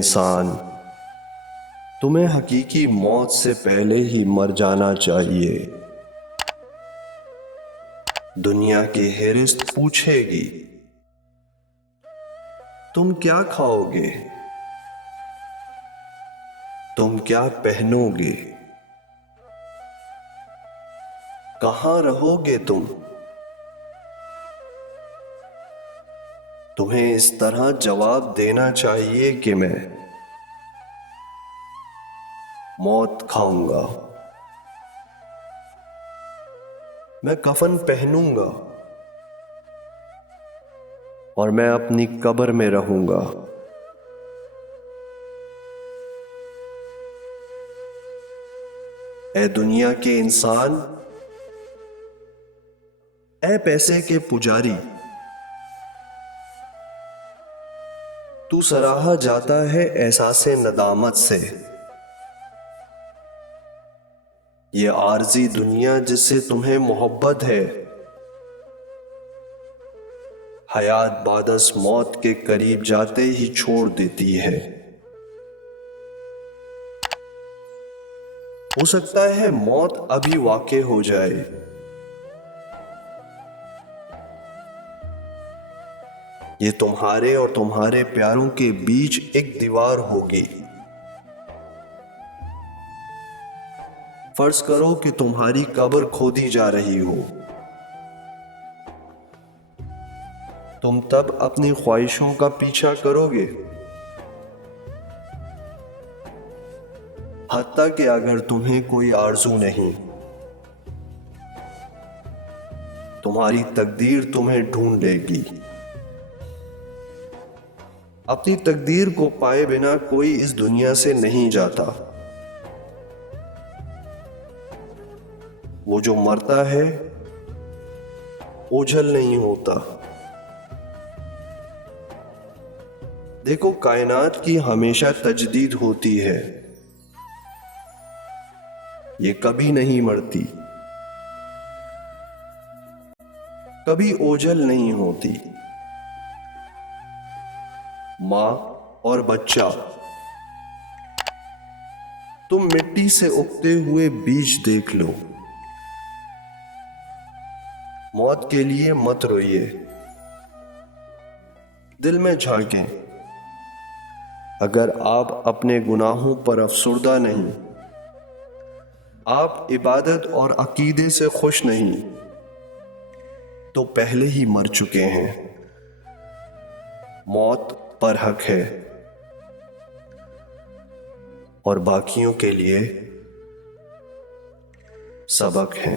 انسان، تمہیں حقیقی موت سے پہلے ہی مر جانا چاہیے۔ دنیا کی ہرست پوچھے گی تم کیا کھاؤ گے، تم کیا پہنو گے، کہاں رہو گے تمہیں اس طرح جواب دینا چاہیے کہ میں موت کھاؤں گا، میں کفن پہنوں گا اور میں اپنی قبر میں رہوں گا۔ اے دنیا کے انسان، اے پیسے کے پجاری، تو سراہا جاتا ہے احساس ندامت سے۔ یہ عارضی دنیا جس سے تمہیں محبت ہے، حیات بعد از موت کے قریب جاتے ہی چھوڑ دیتی ہے۔ ہو سکتا ہے موت ابھی واقع ہو جائے، یہ تمہارے اور تمہارے پیاروں کے بیچ ایک دیوار ہوگی۔ فرض کرو کہ تمہاری قبر کھودی جا رہی ہو، تم تب اپنی خواہشوں کا پیچھا کرو گے، حتیٰ کہ اگر تمہیں کوئی آرزو نہیں، تمہاری تقدیر تمہیں ڈھونڈ لے گی۔ اپنی تقدیر کو پائے بنا کوئی اس دنیا سے نہیں جاتا۔ وہ جو مرتا ہے اوجھل نہیں ہوتا۔ دیکھو، کائنات کی ہمیشہ تجدید ہوتی ہے، یہ کبھی نہیں مرتی، کبھی اوجھل نہیں ہوتی۔ ماں اور بچہ، تم مٹی سے اگتے ہوئے بیج دیکھ لو، موت کے لیے مت روئیے، دل میں جھانکیں۔ اگر آپ اپنے گناہوں پر افسردہ نہیں، آپ عبادت اور عقیدے سے خوش نہیں، تو پہلے ہی مر چکے ہیں۔ موت برحق ہے اور باقیوں کے لیے سبق ہے۔